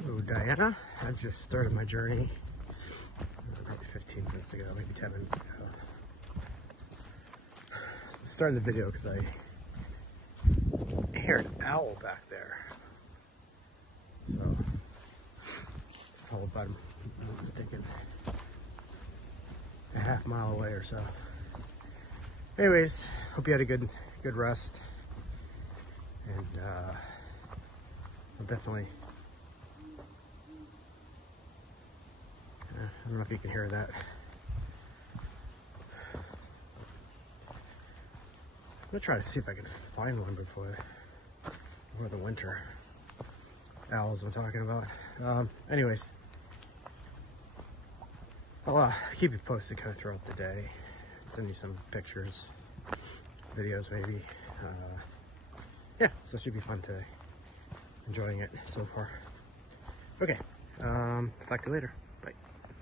So Diana, I just started my journey maybe 15 minutes ago, maybe 10 minutes ago. Starting the video because I hear an owl back there. So it's probably about, I'm thinking, a half mile away or so. Anyways, hope you had a good rest, and I'll definitely. I don't know if you can hear that. I'm gonna try to see if I can find one before the winter owls I'm talking about. Anyways, I'll keep you posted kind of throughout the day. Send you some pictures, videos maybe. Yeah, so it should be fun today. Enjoying it so far. Okay, talk to you later.